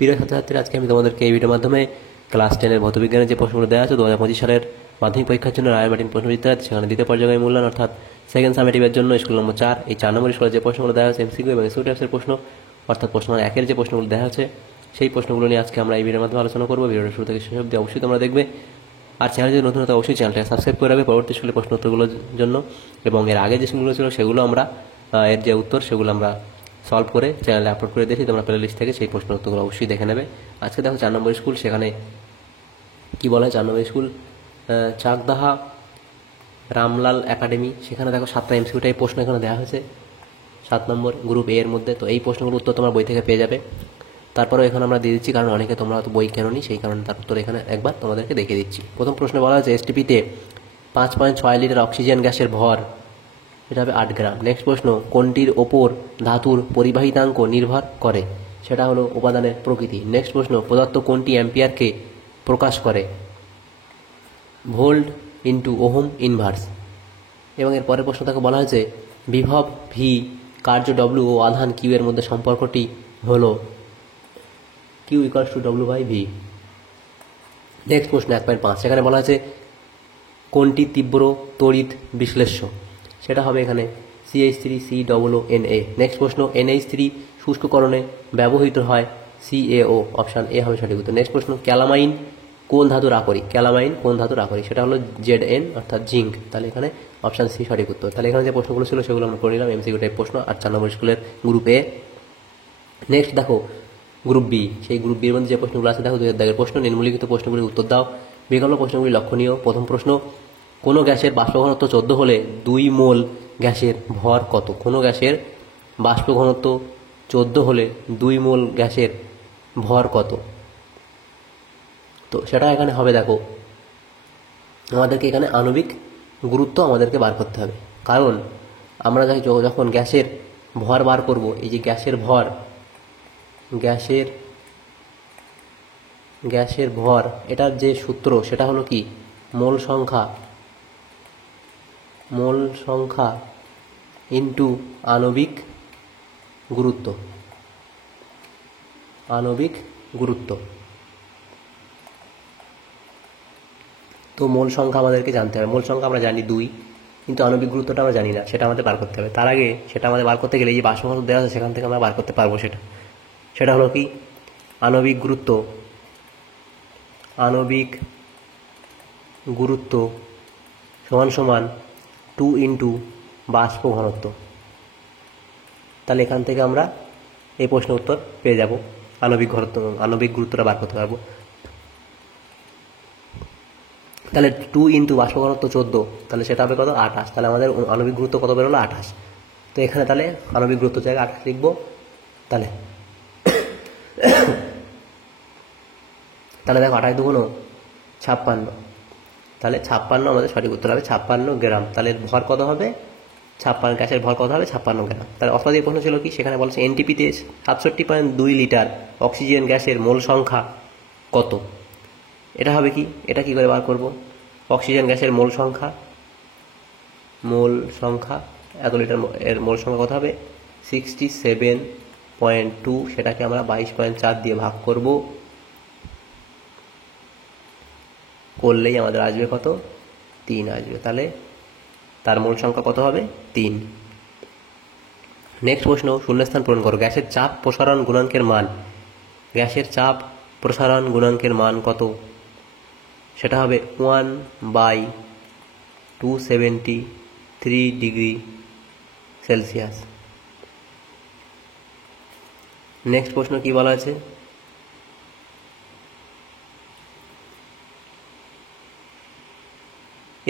প্রিয় ছাত্রছাত্রীরা, আজকে আমি তোমাদেরকে এই ভিডিওর মাধ্যমে ক্লাস 10-এর ভৌতবিজ্ঞানের যে প্রশ্নগুলো দেওয়া আছে 2025 সালের মাধ্যমিক পরীক্ষার জন্য রায় মার্টিন প্রশ্নবিদ্যালয়, সেখানে দ্বিতীয় পর্যায়ে মূল্যায়ন অর্থাৎ সেকেন্ড সামেটিভের জন্য স্কুল নম্বর 4 এই 4 নম্বর স্কুলের যে প্রশ্নগুলো দেওয়া হয়েছে এমসিকিউ এবং এসইউ টাইপসের প্রশ্ন অর্থাৎ প্রশ্ন নম্বর 1-এর যে প্রশ্নগুলো দেওয়া হচ্ছে সেই প্রশ্নগুলো নিয়ে আজকে আমরা এই ভিডিওর মাধ্যমে আলোচনা করবো। ভিডিওটা শুরু থেকে শেষ অবধি অবশ্যই তোমরা দেখবে। আর চ্যানেল যদি নতুন হতো অবশ্যই চ্যানেলটাকে সাবস্ক্রাইব করে রাখবে পরবর্তী স্কুলের প্রশ্ন উত্তরগুলোর জন্য। এবং এর আগে যে স্কুলগুলো ছিল সেগুলো আমরা এর যে উত্তর সেগুলো আমরা সলভ করে চ্যানেলে আপলোড করে দিয়েছি, তোমরা প্লে লিস্ট থেকে সেই প্রশ্ন উত্তরগুলো অবশ্যই দেখে নেবে। আজকে দেখো 4 নম্বর স্কুল, সেখানে কি বলা হয় 4 নম্বর স্কুল চাকদাহা রামলাল একাডেমি, সেখানে দেখো 7টা এমসিকিউ টাইপ প্রশ্ন এখানে দেওয়া হয়েছে 7 নম্বর গ্রুপ এ এর মধ্যে। তো এই প্রশ্নগুলোর উত্তর তোমরা বই থেকে পেয়ে যাবে। তারপরেও এখানে আমরা দিয়ে দিচ্ছি কারণ অনেকে তোমরা তো বই কেননি, সেই কারণে তার উত্তর এখানে একবার তোমাদেরকে দেখিয়ে দিচ্ছি। প্রথম প্রশ্নে বলা হয়েছে এসটিপিতে 5.6 লিটার অক্সিজেন গ্যাসের ভর, এটা হবে 8 গ্রাম। নেক্সট প্রশ্ন, কোনটির ওপর ধাতুর পরিবাহিতাঙ্ক নির্ভর করে? সেটা হলো উপাদানের প্রকৃতি। নেক্সট প্রশ্ন, পদার্থ কোনটি অ্যাম্পিয়ারকে প্রকাশ করে? Volt into ohm inverse. এবং এর পরের প্রশ্ন তাকে বলা হয়েছে বিভব ভি, কার্য ডব্লিউ ও আধান কিউ এর মধ্যে সম্পর্কটি হলো Q equals to W by V. Next প্রশ্ন 1.5, সেখানে বলা হয়েছে কোনটি তীব্র তড়িৎ বিশ্লেষ্য? সেটা হবে এখানে CH3COONA। নেক্সট প্রশ্ন, NH3 শুষ্ককরণে ব্যবহৃত হয় CaO, অপশান এ হবে সঠিক উত্তর। নেক্সট প্রশ্ন, ক্যালামাইন কোন ধাতুর আকরিক? ক্যালামাইন কোন ধাতুর আকরিক? সেটা হলো Zn অর্থাৎ জিঙ্ক। তাহলে এখানে অপশান সি সঠিক উত্তর। তাহলে এখানে যে প্রশ্নগুলো ছিল সেগুলো আমরা করে নিলাম, এমসিকিউ টাইপ প্রশ্ন 4 নম্বর স্কুলের গ্রুপ এ। নেক্সট দেখো গ্রুপ বি, সেই গ্রুপ বির মধ্যে যে প্রশ্নগুলো আছে দেখো 2 দাগের প্রশ্ন, নিম্নলিখিত প্রশ্নগুলির উত্তর দাও। বিকল্প প্রশ্নগুলি লক্ষণীয়। প্রথম প্রশ্ন, কোনো গ্যাসের বাষ্প ঘনত্ব 14 হলে 2 মোল গ্যাসের ভর কত? কোনো গ্যাসের বাষ্প ঘনত্ব 14 হলে 2 মোল গ্যাসের ভর কত? তো সেটা এখানে হবে, দেখো আমাদেরকে এখানে আণবিক গুরুত্ব আমাদেরকে বার করতে হবে। কারণ আমরা যখন গ্যাসের ভর বার করব, এই যে গ্যাসের ভর, গ্যাসের ভর এটার যে সূত্র সেটা হলো কি মোল সংখ্যা ইন্টু আণবিক গুরুত্ব। তো মোল সংখ্যা আমাদেরকে জানতে হবে। মোল সংখ্যা আমরা জানি 2, কিন্তু আণবিক গুরুত্বটা আমরা জানি না, সেটা আমাদের বার করতে হবে। তার আগে সেটা আমাদের বার করতে গেলে এই যে বাষ্প ঘনত্ব দেওয়া আছে সেখান থেকে আমরা বার করতে পারবো। সেটা হলো কি আণবিক গুরুত্ব সমান সমান 2 ইন্টু বাষ্প ঘনত্ব। তাহলে এখান থেকে আমরা এই প্রশ্ন উত্তর পেয়ে যাব, আণবিক গুরুত্বটা বার করতে পারবো। তাহলে 2 ইন্টু বাষ্প ঘনত্ব 14, তাহলে সেটা হবে কত? 28। তাহলে আমাদের আণবিক গুরুত্ব কত বেরোলো? 28। তো এখানে তাহলে আণবিক গুরুত্ব জায়গায় 28 লিখবো। তাহলে দেখো 28 দুগুণ 56, তাহলে 56 আমাদের সঠিক উত্তর হবে 56 গ্রাম। তাহলে ভর কত হবে? 56, গ্যাসের ভর কত হবে? 56 গ্রাম। তাহলে অর্থাৎ এই প্রশ্ন ছিল কি, সেখানে বলছে এনটিপিতে 67.2 লিটার অক্সিজেন গ্যাসের মোল সংখ্যা কত? এটা হবে কি, এটা কি করে বার করব? অক্সিজেন গ্যাসের মোল সংখ্যা এত লিটার এর মোল সংখ্যা কত হবে? 67.2, সেটাকে আমরা 22.4 দিয়ে ভাগ করলেই আমাদের আসবে কত? 3 আসবে। তাহলে তার মোল সংখ্যা কত হবে? 3। নেক্সট প্রশ্ন, শূন্যস্থান পূরণ করো। গ্যাসের চাপ প্রসারণ গুণাঙ্কের মান কত? সেটা হবে 1/273 ডিগ্রি সেলসিয়াস। নেক্সট প্রশ্ন কি বলা আছে?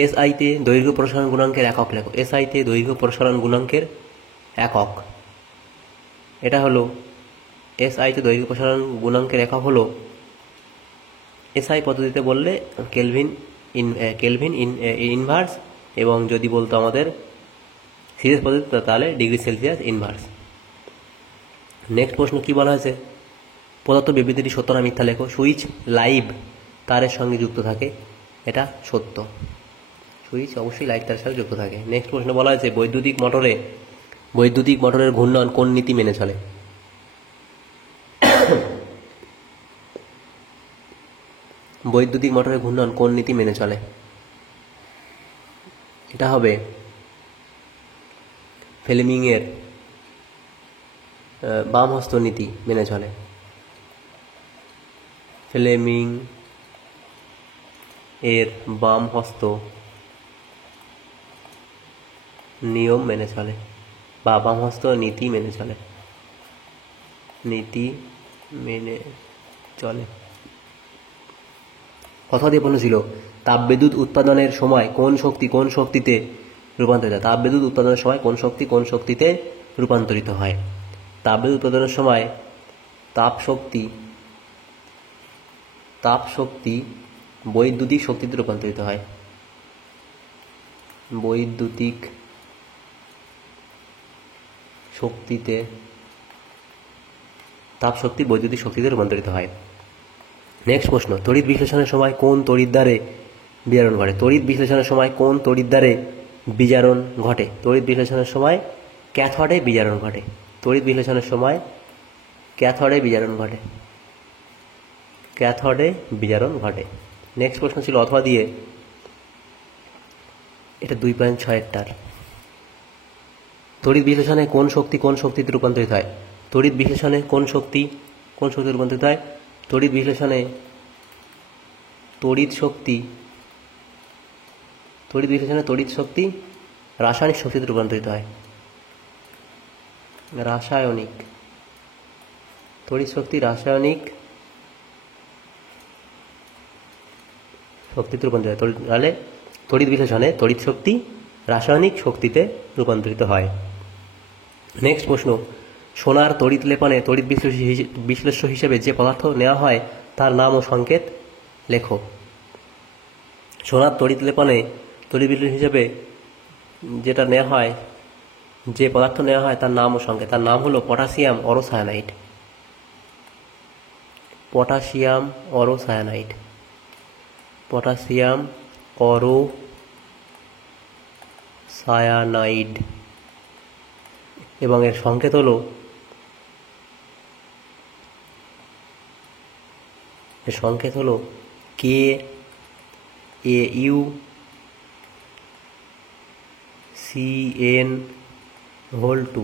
এসআইতে দৈর্ঘ্য প্রসারণ গুণাঙ্কের একক লেখো। এসআইতে দৈর্ঘ্য প্রসারণ গুণাঙ্কের একক, এটা হলো এসআইতে দৈর্ঘ্য প্রসারণ গুণাঙ্কের একক হলো, এসআই পদ্ধতিতে বললে কেলভিন ইনভার্স, এবং যদি বলতো আমাদের সিরিজ পদ্ধতিতে তাহলে ডিগ্রি সেলসিয়াস ইনভার্স। নেক্সট প্রশ্ন কি বলা হয়েছে? পদার্থ বিবৃতিটি সত্য না মিথ্যা লেখো। সুইচ লাইভ তারের সঙ্গে যুক্ত থাকে, এটা সত্য। সুইচ অবশ্যই লাইভ তারের সাথে যুক্ত থাকে। নেক্সট প্রশ্ন বলা হয়েছে বৈদ্যুতিক মোটরের ঘূর্ণন কোন নীতি মেনে চলে? বৈদ্যুতিক মোটরের ঘূর্ণন কোন নীতি মেনে চলে? এটা হবে ফ্লেমিংয়ের বাম হস্ত নীতি মেনে চলে। ফ্লেমিং এর বাম হস্ত নিয়ম মেনে চলে বা বাম হস্ত নীতি মেনে চলে। নীতি মেনে চলে। কথা দিয়ে প্রশ্ন ছিল তাপবিদ্যুৎ উৎপাদনের সময় কোন শক্তি কোন শক্তিতে রূপান্তরিত হয়? তাপবিদ্যুৎ উৎপাদনের সময় কোন শক্তি কোন শক্তিতে রূপান্তরিত হয়? তাপবিদ্যুৎ উৎপাদনের সময় তাপ শক্তি বৈদ্যুতিক শক্তিতে রূপান্তরিত হয়। বৈদ্যুতিক শক্তিতে তাপ শক্তি বৈদ্যুতিক শক্তিতে রূপান্তরিত হয়। নেক্সট প্রশ্ন, তড়িৎ বিশ্লেষণের সময় কোন তড়িৎদ্বারে বিজারণ ঘটে? তড়িৎ বিশ্লেষণের সময় কোন তড়িৎদ্বারে বিজারণ ঘটে? তড়িৎ বিশ্লেষণের সময় ক্যাথোডে বিজারণ ঘটে। তড়িৎ বিশ্লেষণের সময় ক্যাথোডে বিজারণ ঘটে। ক্যাথোডে বিজারণ ঘটে। নেক্সট প্রশ্ন ছিল অথবা দিয়ে, এটা 2.6 তড়িৎ বিশ্লেষণে কোন শক্তি কোন শক্তিতে রূপান্তরিত হয়? তড়িৎ বিশ্লেষণে কোন শক্তি কোন শক্তিতে রূপান্তরিত হয়? তড়িৎ বিশ্লেষণে তড়িৎ শক্তি রাসায়নিক শক্তিতে রূপান্তরিত হয়। রাসায়নিক তড়িৎ শক্তি রাসায়নিক শক্তিতে রূপান্তরিত হয়। তাহলে তড়িৎ বিশ্লেষণে তড়িৎ শক্তি রাসায়নিক শক্তিতে রূপান্তরিত হয়। নেক্সট প্রশ্ন, সোনার তড়িৎ লেপনে তড়িৎ বিশ্লেষ্য হিসেবে যে পদার্থ নেওয়া হয় তার নাম ও সংকেত লেখো। সোনার তড়িৎ লেপনে তড়িৎ বিশ্লেষ্য হিসেবে যেটা নেওয়া হয়, যে পদার্থ নেওয়া হয় তার নাম ও সংকেত। তার নাম হলো পটাশিয়াম অরোসায়ানাইড। পটাশিয়াম অরোসায়ানাইড। পটাশিয়াম অরোসায়ানাইড এবং এর সংকেত হলো KAuCN2।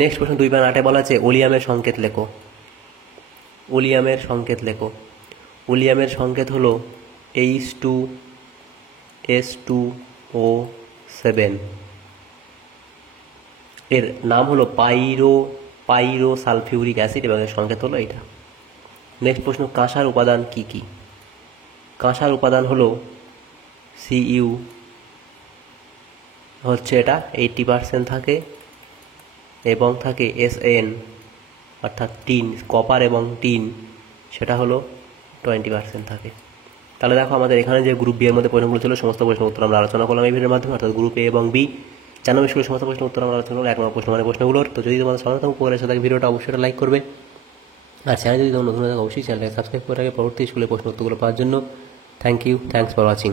নেক্সট প্রশ্ন 2.8 বলা আছে ওলিয়ামের সংকেত লেখো। ওলিয়ামের সংকেত লেখো। ওলিয়ামের সংকেত হলো H2S2O7। এর নাম হলো পাইরোসালফিউরিক অ্যাসিড এবং এর সংকেত হলো এটা। নেক্সট প্রশ্ন, কাঁসার উপাদান কি কি? কাঁসার উপাদান হলো Cu, হচ্ছে এটা 80% থাকে, এবং থাকে Sn অর্থাৎ টিন, কপার এবং টিন, সেটা হলো 20% থাকে। তাহলে দেখো আমাদের এখানে যে গ্রুপ বি এর মধ্যে প্রশ্নগুলো ছিল সমস্ত প্রশ্নের উত্তর আমরা আলোচনা করলাম এই ভিডিওর মাধ্যমে। অর্থাৎ গ্রুপ এ এবং বি 4 নম্বর স্কুলের সমস্ত প্রশ্নের উত্তর আমরা আলোচনা করলাম। 1 নম্বর প্রশ্ন মানে প্রশ্নগুলোর। তো যদি তোমাদের সর্বপ্রথম উপকার এসে থাকে ভিডিওটা অবশ্যই লাইক করবে, আর চ্যানেল যদি তোমার নতুন থাকে অবশ্যই চ্যানেলটাকে সাবস্ক্রাইব করে রাখবে পরবর্তী স্কুলের প্রশ্ন উত্তরগুলো পাওয়ার জন্য। Thanks for watching.